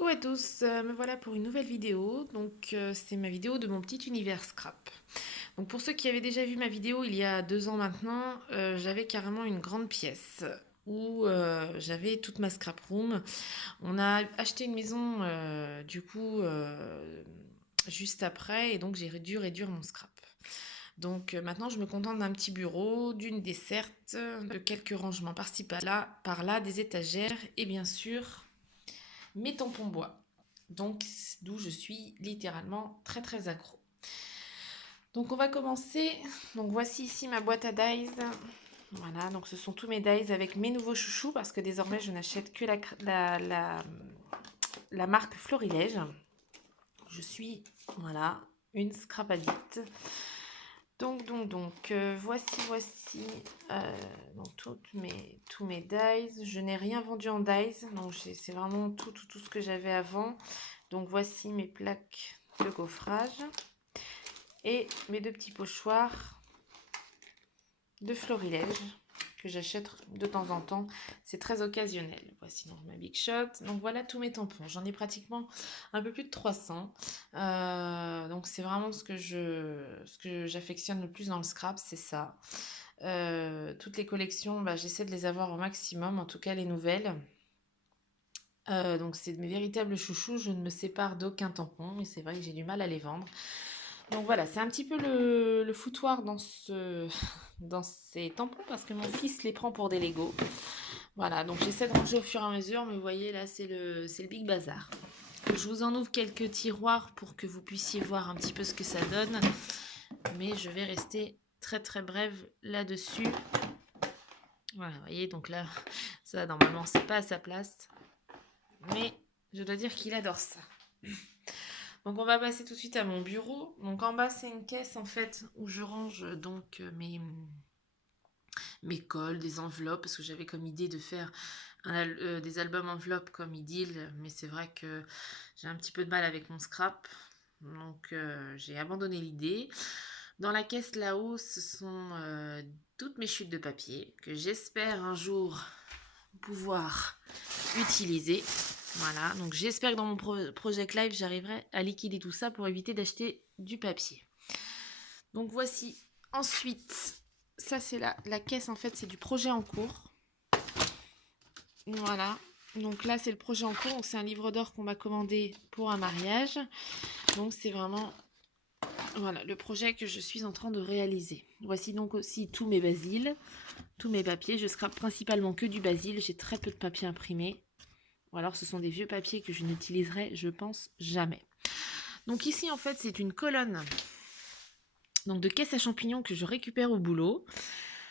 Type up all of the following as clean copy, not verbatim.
Coucou à tous, me voilà pour une nouvelle vidéo. C'est ma vidéo de mon petit univers scrap. Donc pour ceux qui avaient déjà vu ma vidéo il y a 2 ans maintenant, j'avais carrément une grande pièce où j'avais toute ma scrap room. On a acheté une maison juste après et donc j'ai dû réduire mon scrap. Maintenant je me contente d'un petit bureau, d'une desserte, de quelques rangements par-ci par-là, des étagères et bien sûr mes tampons bois. Donc, d'où je suis littéralement très très accro. Donc, on va commencer. Donc, voici ici ma boîte à dies. Voilà, donc ce sont tous mes dies avec mes nouveaux chouchous parce que désormais je n'achète que la marque Florilège. Je suis, voilà, une scrap addict. Voici tous mes dies. Je n'ai rien vendu en dies, donc c'est vraiment tout ce que j'avais avant. Donc voici mes plaques de gaufrage et mes deux petits pochoirs de Florilège que j'achète de temps en temps. C'est très occasionnel. Voici donc ma Big Shot. Donc voilà tous mes tampons. J'en ai pratiquement un peu plus de 300. Donc c'est vraiment ce que j'affectionne le plus dans le scrap, c'est ça. Toutes les collections, j'essaie de les avoir au maximum, en tout cas les nouvelles. Donc c'est de mes véritables chouchous. Je ne me sépare d'aucun tampon et c'est vrai que j'ai du mal à les vendre. Donc voilà, c'est un petit peu le foutoir dans ces tampons parce que mon fils les prend pour des Legos. Voilà, donc j'essaie de ranger au fur et à mesure, mais vous voyez là c'est le big bazar. Je vous en ouvre quelques tiroirs pour que vous puissiez voir un petit peu ce que ça donne, mais je vais rester très très brève là-dessus. Voilà, vous voyez, donc là, ça normalement c'est pas à sa place, mais je dois dire qu'il adore ça. Donc on va passer tout de suite à mon bureau. Donc en bas c'est une caisse en fait où je range donc mes cols, des enveloppes parce que j'avais comme idée de faire des albums enveloppes comme Idylle, mais c'est vrai que j'ai un petit peu de mal avec mon scrap, donc j'ai abandonné l'idée. Dans la caisse là-haut ce sont toutes mes chutes de papier que j'espère un jour pouvoir utiliser. Voilà, donc j'espère que dans mon Project Live, j'arriverai à liquider tout ça pour éviter d'acheter du papier. Donc voici, ensuite, ça c'est la caisse en fait, c'est du projet en cours. Voilà, donc là c'est le projet en cours, donc c'est un livre d'or qu'on m'a commandé pour un mariage. Donc c'est vraiment, voilà, le projet que je suis en train de réaliser. Voici donc aussi tous mes basiles, tous mes papiers. Je scrape principalement que du basil, j'ai très peu de papier imprimé. Ou alors ce sont des vieux papiers que je n'utiliserai, je pense, jamais. Donc ici, en fait, c'est une colonne donc de caisse à champignons que je récupère au boulot.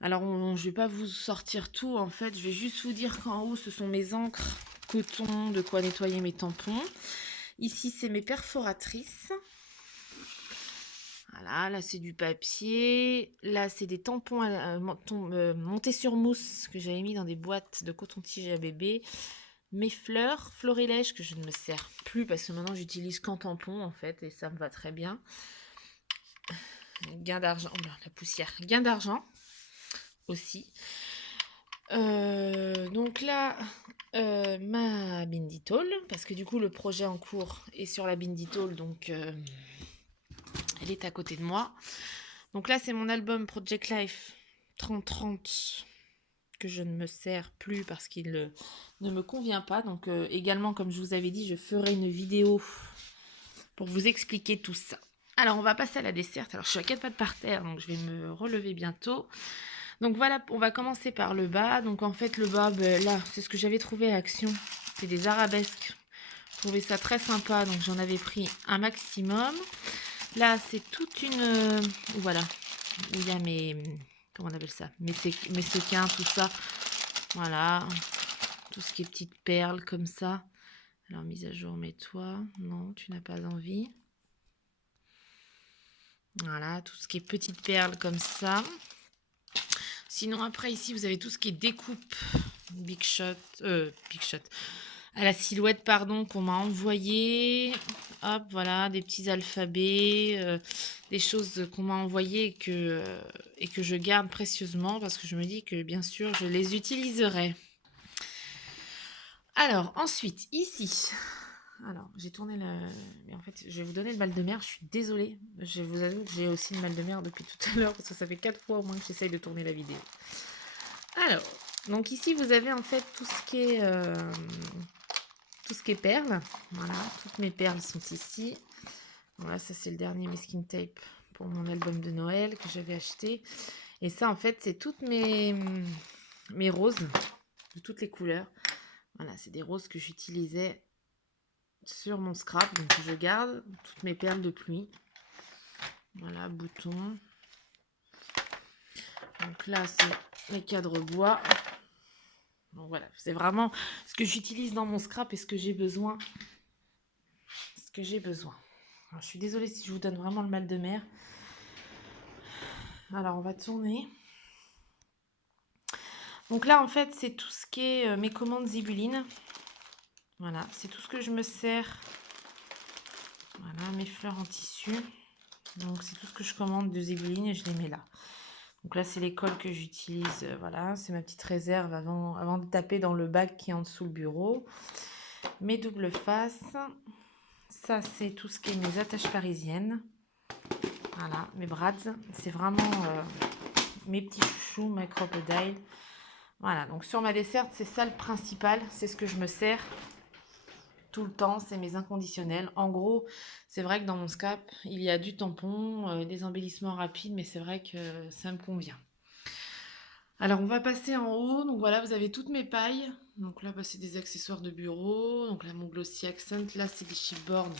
Alors, je ne vais pas vous sortir tout, en fait. Je vais juste vous dire qu'en haut, ce sont mes encres, coton, de quoi nettoyer mes tampons. Ici, c'est mes perforatrices. Voilà, là, c'est du papier. Là, c'est des tampons montés sur mousse que j'avais mis dans des boîtes de coton-tige à bébé. Mes fleurs, Florilège, que je ne me sers plus parce que maintenant j'utilise qu'en tampon en fait et ça me va très bien. Gain d'argent, oh là, la poussière, gain d'argent aussi. Donc là, ma Binditol, parce que du coup le projet en cours est sur la Binditol, donc elle est à côté de moi. Donc là c'est mon album Project Life 3030 que je ne me sers plus parce qu'il ne me convient pas. Donc également, comme je vous avais dit, je ferai une vidéo pour vous expliquer tout ça. Alors, on va passer à la desserte. Alors, je suis à 4 pattes par terre, donc je vais me relever bientôt. Donc voilà, on va commencer par le bas. Donc en fait, le bas, là, c'est ce que j'avais trouvé à Action. C'est des arabesques. Je trouvais ça très sympa, donc j'en avais pris un maximum. Là, c'est toute une... voilà, où il y a mes... comment on appelle ça, mes séquins, tout ça. Voilà, tout ce qui est petites perles comme ça. Alors, mise à jour, mets-toi. Non, tu n'as pas envie. Voilà, tout ce qui est petites perles comme ça. Sinon, après, ici, vous avez tout ce qui est découpe. Big Shot. À la silhouette, pardon, qu'on m'a envoyé. Hop, voilà, des petits alphabets. Des choses qu'on m'a envoyées et que je garde précieusement parce que je me dis que, bien sûr, je les utiliserai. Alors, ensuite, ici, Alors, j'ai tourné le... Mais en fait, je vais vous donner le mal de mer. Je suis désolée. Je vous avoue que j'ai aussi le mal de mer depuis tout à l'heure parce que ça fait 4 fois au moins que j'essaye de tourner la vidéo. Alors, donc ici, vous avez en fait tout ce qui est perles. Voilà, toutes mes perles sont ici. Voilà, ça c'est le dernier masking tape pour mon album de Noël que j'avais acheté. Et ça, en fait, c'est toutes mes roses de toutes les couleurs. Voilà, c'est des roses que j'utilisais sur mon scrap. Donc, je garde toutes mes perles de pluie. Voilà, boutons. Donc là, c'est les cadres bois. Donc voilà, c'est vraiment ce que j'utilise dans mon scrap et ce que j'ai besoin. Alors, je suis désolée si je vous donne vraiment le mal de mer. Alors, on va tourner. Donc là, en fait, c'est tout ce qui est mes commandes Zibuline. Voilà, c'est tout ce que je me sers. Voilà, mes fleurs en tissu. Donc, c'est tout ce que je commande de Zibuline et je les mets là. Donc là, c'est les cols que j'utilise. Voilà, c'est ma petite réserve avant de taper dans le bac qui est en dessous le bureau. Mes doubles faces. Ça, c'est tout ce qui est mes attaches parisiennes. Voilà, mes brads. C'est vraiment mes petits chouchous, ma crocodile. Voilà, donc sur ma desserte, c'est ça le principal. C'est ce que je me sers tout le temps. C'est mes inconditionnels. En gros, c'est vrai que dans mon scrap, il y a du tampon, des embellissements rapides, mais c'est vrai que ça me convient. Alors, on va passer en haut. Donc voilà, vous avez toutes mes pailles. Donc là, bah, c'est des accessoires de bureau. Donc là, mon Glossy Accent. Là, c'est des chipboards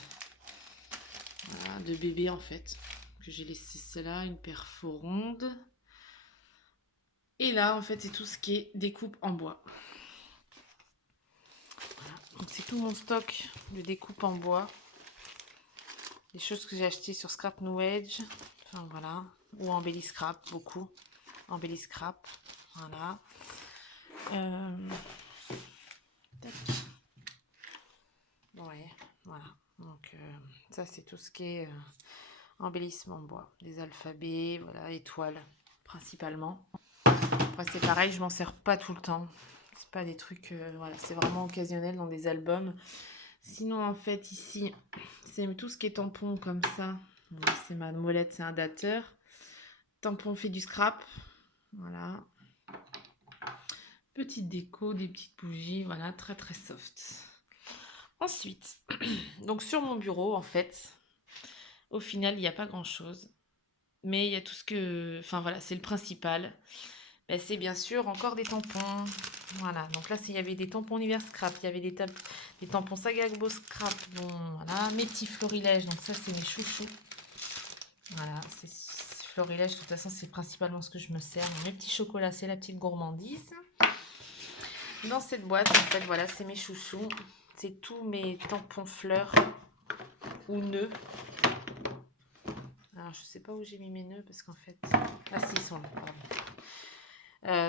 voilà, de bébé, en fait. Que j'ai laissé celle-là, une perfo ronde. Et là, en fait, c'est tout ce qui est découpe en bois. Voilà. Donc c'est tout mon stock de découpe en bois. Des choses que j'ai achetées sur Scrap New Age. Enfin voilà. Ou en Belly Scrap, beaucoup. En Belly Scrap. Voilà. Tac. Ouais, voilà. Donc ça c'est tout ce qui est embellissement en bois. Des alphabets, voilà, étoiles principalement. Après c'est pareil, je m'en sers pas tout le temps. C'est pas des trucs, voilà, c'est vraiment occasionnel dans des albums. Sinon en fait ici, c'est tout ce qui est tampon comme ça. Bon, c'est ma molette, c'est un dateur. Tampon fait du scrap. Voilà. Petite déco, des petites bougies, voilà, très très soft. Ensuite, donc sur mon bureau en fait, au final il n'y a pas grand chose. Mais il y a tout ce que... Enfin voilà, c'est le principal. Ben, c'est bien sûr encore des tampons. Voilà, donc là, il y avait des tampons Univers Scrap, il y avait des tampons Sagagbo Scrap. Bon, voilà, mes petits florilèges. Donc ça, c'est mes chouchous. Voilà, c'est florilèges. De toute façon, c'est principalement ce que je me sers. Mes petits chocolats, c'est la petite gourmandise. Dans cette boîte, en fait, voilà, c'est mes chouchous. C'est tous mes tampons fleurs ou nœuds. Alors, je sais pas où j'ai mis mes nœuds parce qu'en fait... Ah si, ils sont là, pardon.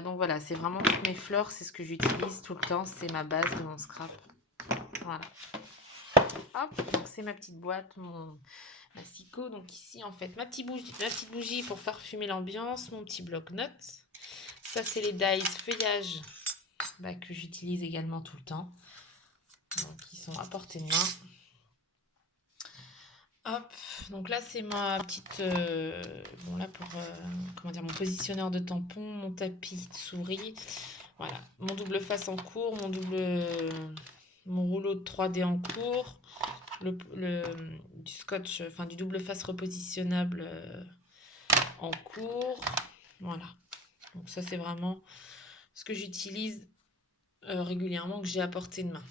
Donc voilà, c'est vraiment toutes mes fleurs, c'est ce que j'utilise tout le temps, c'est ma base de mon scrap. Voilà. Hop, donc c'est ma petite boîte, mon massico. Donc ici, en fait, ma petite bougie pour faire fumer l'ambiance, mon petit bloc-notes. Ça, c'est les dies feuillage que j'utilise également tout le temps. Donc, ils sont à portée de main. Hop, donc là c'est ma petite, bon là pour, comment dire, mon positionneur de tampon, mon tapis de souris, voilà, mon double face en cours, mon rouleau de 3D en cours, du scotch, enfin du double face repositionnable en cours, voilà, donc ça c'est vraiment ce que j'utilise régulièrement, que j'ai à portée de main.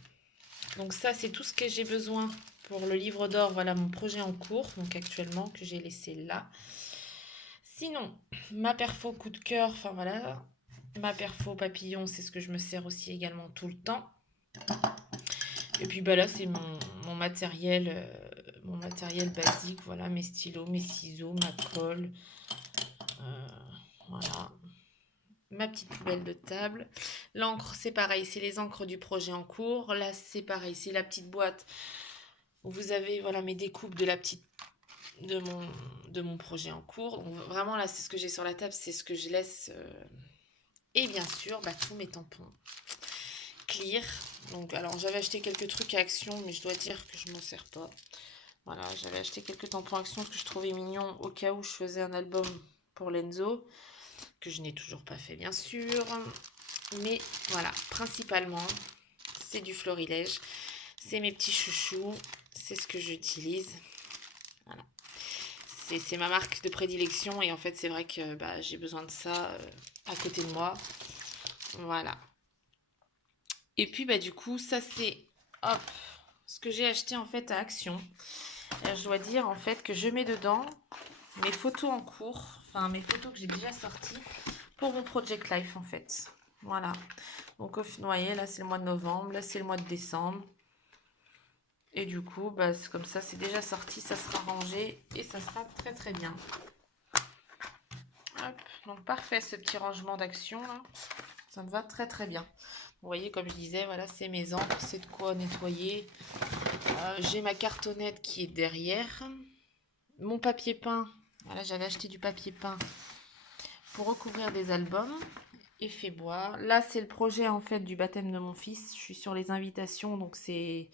Donc ça c'est tout ce que j'ai besoin pour le livre d'or, voilà mon projet en cours, donc actuellement, que j'ai laissé là. Sinon, ma perfo coup de cœur, enfin voilà, ma perfo papillon, c'est ce que je me sers aussi également tout le temps. Et puis bah là, c'est mon matériel basique, voilà, mes stylos, mes ciseaux, ma colle, voilà. Ma petite poubelle de table. L'encre, c'est pareil, c'est les encres du projet en cours. Là, c'est pareil, c'est la petite boîte où vous avez voilà mes découpes de mon projet en cours. Donc vraiment là, c'est ce que j'ai sur la table, c'est ce que je laisse. Et bien sûr, tous mes tampons clear. Donc, alors, j'avais acheté quelques trucs à Action, mais je dois dire que je m'en sers pas. Voilà, j'avais acheté quelques tampons Action que je trouvais mignons au cas où je faisais un album pour Lenzo, que je n'ai toujours pas fait, bien sûr. Mais voilà, principalement, c'est du florilège. C'est mes petits chouchous. C'est ce que j'utilise. Voilà. C'est ma marque de prédilection. Et en fait, c'est vrai que bah, j'ai besoin de ça à côté de moi. Voilà. Et puis, bah, du coup, ça, c'est hop, ce que j'ai acheté en fait à Action. Je dois dire en fait que je mets dedans mes photos en cours. Enfin, mes photos que j'ai déjà sorties pour mon Project Life en fait. Voilà. Donc, vous voyez, là, c'est le mois de novembre. Là, c'est le mois de décembre. Et du coup, bah, c'est comme ça, c'est déjà sorti, ça sera rangé et ça sera très très bien. Hop, donc parfait ce petit rangement d'Action là, ça me va très très bien. Vous voyez, comme je disais, voilà, c'est mes encres, c'est de quoi nettoyer. J'ai ma cartonnette qui est derrière. Mon papier peint, voilà, j'avais acheté du papier peint pour recouvrir des albums. Effet bois. Là, c'est le projet en fait du baptême de mon fils. Je suis sur les invitations, donc c'est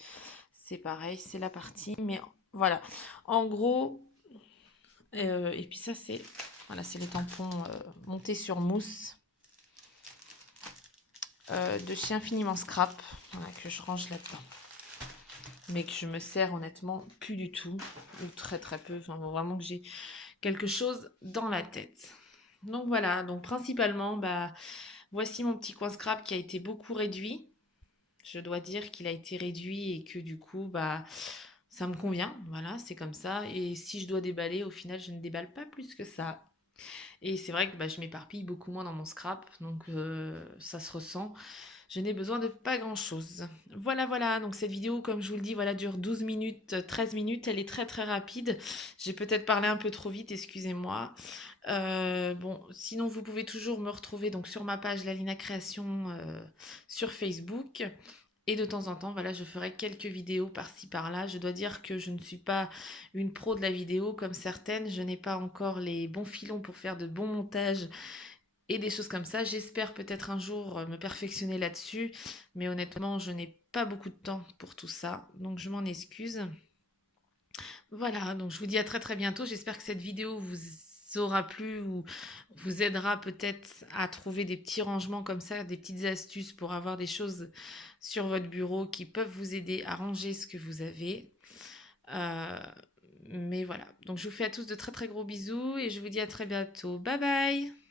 pareil, c'est la partie. Mais voilà, en gros, et puis ça, c'est voilà, c'est les tampons montés sur mousse de chez Infiniment Scrap, voilà, que je range là-dedans. Mais que je me sers honnêtement plus du tout, ou très très peu. Enfin, vraiment que j'ai quelque chose dans la tête. Donc voilà, donc principalement, bah, voici mon petit coin scrap qui a été beaucoup réduit. Je dois dire qu'il a été réduit et que du coup, bah, ça me convient. Voilà, c'est comme ça. Et si je dois déballer, au final, je ne déballe pas plus que ça. Et c'est vrai que bah, je m'éparpille beaucoup moins dans mon scrap, donc ça se ressent. Je n'ai besoin de pas grand chose. Voilà, voilà, donc cette vidéo, comme je vous le dis, voilà, dure 12 minutes, 13 minutes, elle est très très rapide. J'ai peut-être parlé un peu trop vite, excusez-moi. Bon, sinon vous pouvez toujours me retrouver donc sur ma page Lalina Création sur Facebook. Et de temps en temps, voilà, je ferai quelques vidéos par-ci par-là. Je dois dire que je ne suis pas une pro de la vidéo comme certaines. Je n'ai pas encore les bons filons pour faire de bons montages et des choses comme ça. J'espère peut-être un jour me perfectionner là-dessus. Mais honnêtement, je n'ai pas beaucoup de temps pour tout ça. Donc je m'en excuse. Voilà, donc je vous dis à très très bientôt. J'espère que cette vidéo vous aura plu ou vous aidera peut-être à trouver des petits rangements comme ça, des petites astuces pour avoir des choses sur votre bureau qui peuvent vous aider à ranger ce que vous avez. Euh, mais voilà, donc je vous fais à tous de très très gros bisous et je vous dis à très bientôt. Bye bye!